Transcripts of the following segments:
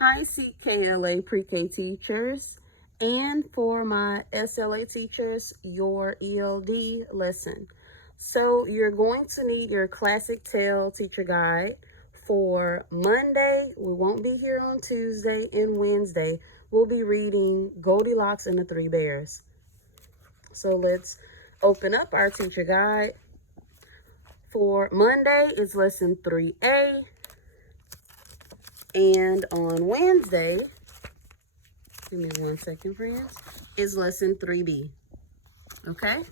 Hi, CKLA pre-K teachers, and for my SLA teachers, your ELD lesson. So you're going to need your Classic Tale teacher guide for Monday. We won't be here on Tuesday, and Wednesday we'll be reading Goldilocks and the Three Bears. So let's open up our teacher guide. For Monday is lesson 3A, and on Wednesday, give me 1 second, friends, is lesson 3B. Okay?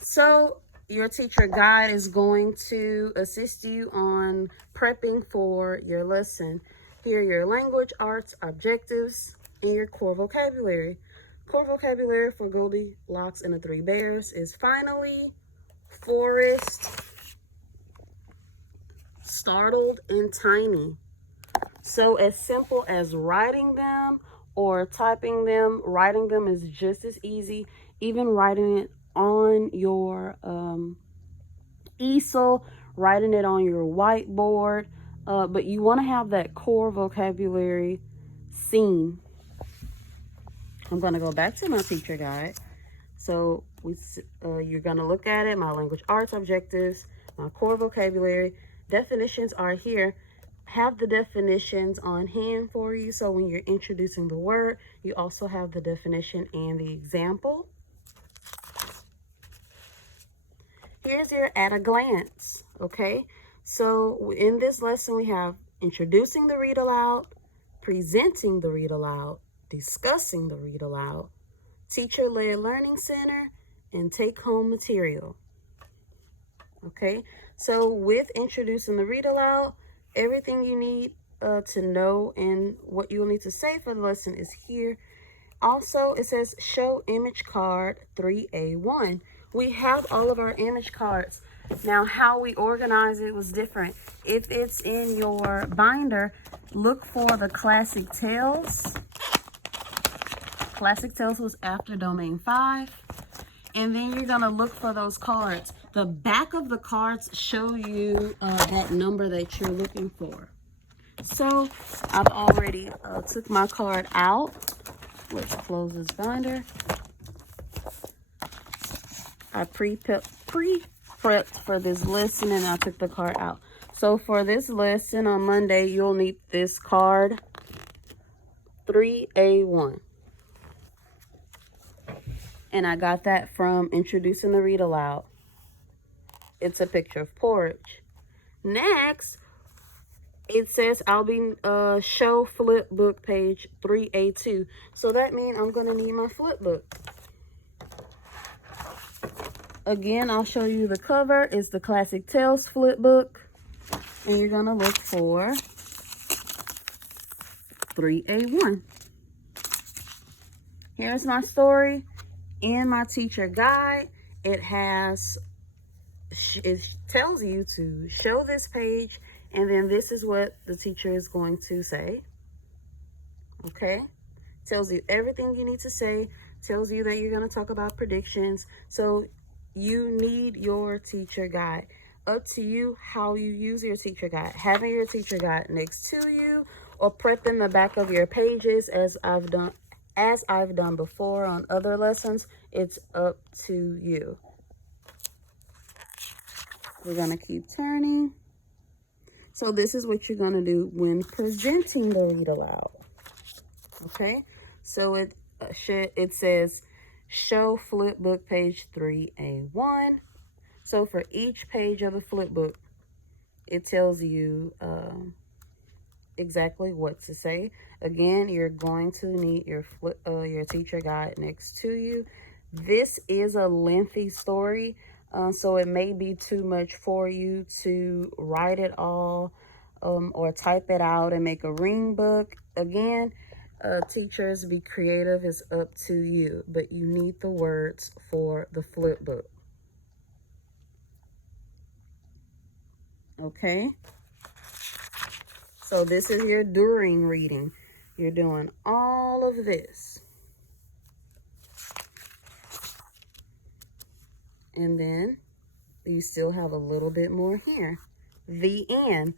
So your teacher guide is going to assist you on prepping for your lesson. Here are your language, arts, objectives, and your core vocabulary. Core vocabulary for Goldilocks and the Three Bears is finally, forest, startled, and tiny. So as simple as writing them or typing them, writing them is just as easy. Even writing it on your easel, writing it on your whiteboard. But you want to have that core vocabulary seen. I'm going to go back to my teacher guide. So you're going to look at it, my language arts objectives, my core vocabulary. Definitions are here. Have the definitions on hand for you, so when you're introducing the word, you also have the definition and the example. Here's your at a glance, okay? So in this lesson, we have introducing the read aloud, presenting the read aloud, discussing the read aloud, teacher-led learning center, and take-home material. Okay, so with introducing the read aloud, everything you need to know and what you will need to say for the lesson is here. Also, it says show image card 3A1. We have all of our image cards. Now, how we organize it was different. If it's in your binder, look for the Classic Tales. Classic Tales was after Domain 5. And then you're going to look for those cards. The back of the cards show you that number that you're looking for. So I've already took my card out. Let's close this binder. I pre-prepped for this lesson and I took the card out. So for this lesson on Monday, you'll need this card 3A1. And I got that from introducing the read aloud. It's a picture of porridge. Next, it says I'll be show flip book page 3A2. So that means I'm going to need my flip book. Again, I'll show you the cover. It's the Classic Tales flip book. And you're going to look for 3A1. Here's my story. In my teacher guide, it tells you to show this page, and then this is what the teacher is going to say. Okay? Tells you everything you need to say, tells you that you're going to talk about predictions. So you need your teacher guide. Up to you how you use your teacher guide. Having your teacher guide next to you or prepping the back of your pages as I've done before on other lessons, it's up to you. We're going to keep turning. So this is what you're going to do when presenting the read aloud. Okay? So it says show flip book page 3A1. So for each page of the flip book, it tells you exactly what to say. Again, you're going to need your teacher guide next to you. This is a lengthy story, so it may be too much for you to write it all or type it out and make a ring book. Again, teachers, be creative, is up to you, but you need the words for the flip book. Okay? So this is your during reading. You're doing all of this. And then you still have a little bit more here. The end.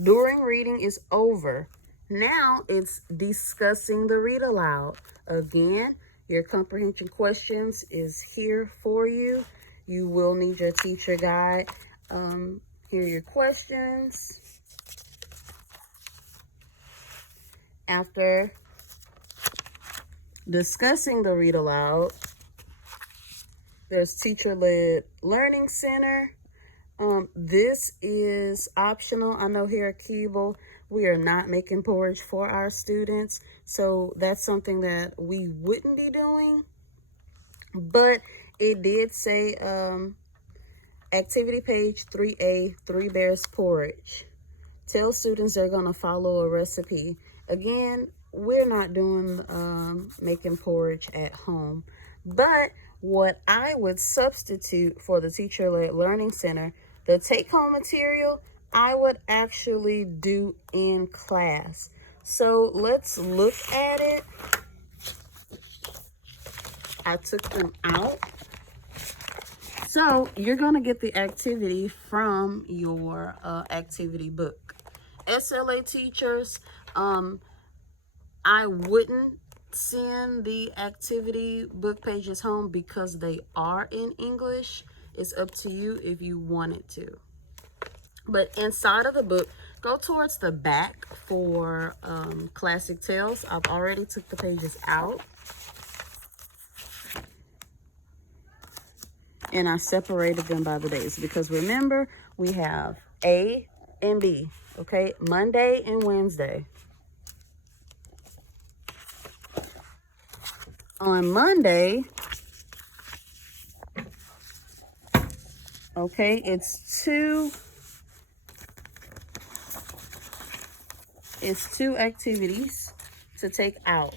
During reading is over. Now it's discussing the read aloud. Again, your comprehension questions is here for you. You will need your teacher guide. Here are your questions. After discussing the read aloud, there's teacher-led learning center. This is optional. I know here at Keeble, we are not making porridge for our students, so that's something that we wouldn't be doing. But it did say activity page 3A, 3 Bears porridge. Tell students they're going to follow a recipe. Again, we're not doing making porridge at home, but what I would substitute for the teacher-led learning center, the take-home material, I would actually do in class. So let's look at it. I took them out. So you're going to get the activity from your activity book. SLA teachers, I wouldn't send the activity book pages home because they are in English. It's up to you if you wanted to. But inside of the book, go towards the back for Classic Tales. I've already took the pages out. And I separated them by the days because remember, we have A and B, okay? Monday and Wednesday. On Monday, okay, it's two activities to take out.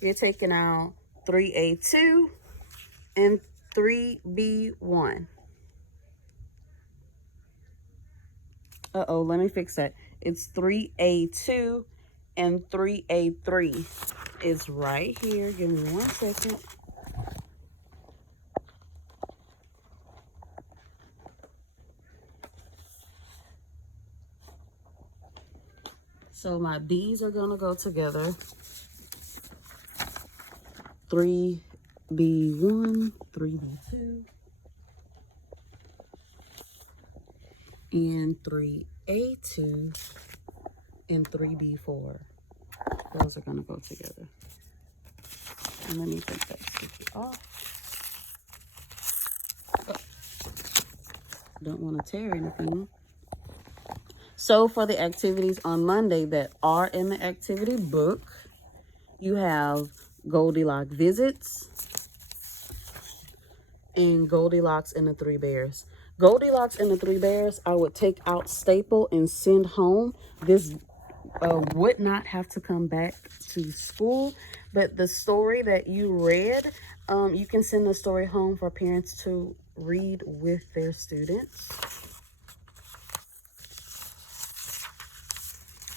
You're taking out 3A2 and 3B1. Uh-oh, let me fix that. It's 3A2 and 3A3 is right here. Give me 1 second. So my B's are going to go together. 3B1, 3B2, and 3A2 and 3B4. Those are going to go together. And let me take that sticky off. Oh, don't want to tear anything. So for the activities on Monday that are in the activity book, you have Goldilocks visits and Goldilocks and the 3 Bears. Goldilocks and the 3 Bears, I would take out staple and send home. This would not have to come back to school, but the story that you read, you can send the story home for parents to read with their students.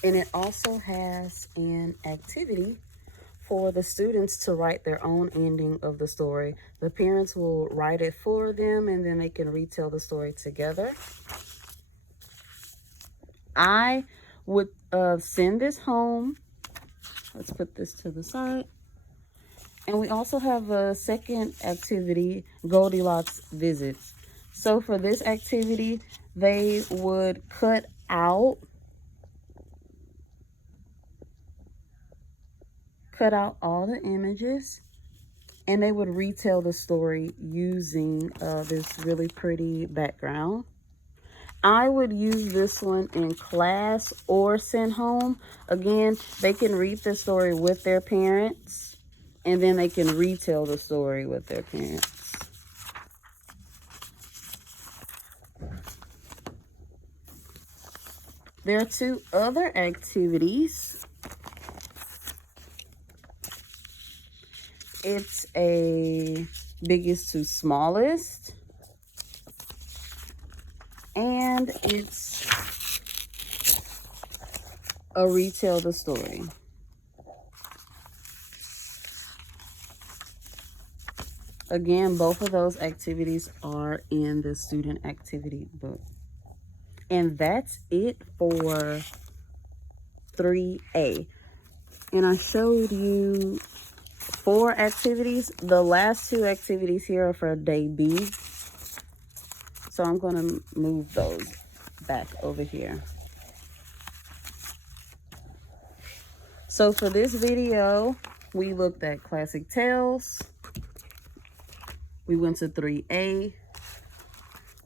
And it also has an activity for the students to write their own ending of the story. The parents will write it for them and then they can retell the story together. I would send this home. Let's put this to the side. And we also have a second activity, Goldilocks visits. So for this activity, they would cut out all the images and they would retell the story using this really pretty background. I would use this one in class or send home. Again, they can read the story with their parents and then they can retell the story with their parents. There are 2 other activities. It's a biggest to smallest, and it's a retell the story. Again, both of those activities are in the student activity book. And that's it for 3A. And I showed you 4 activities. The last 2 activities here are for day B. So I'm going to move those back over here. So for this video, we looked at classic tales. We went to 3A.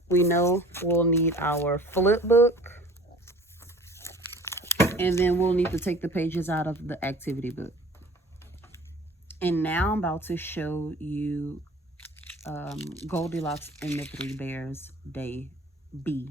We know we'll need our flip book. And then we'll need to take the pages out of the activity book. And now I'm about to show you Goldilocks and the 3 Bears, day B.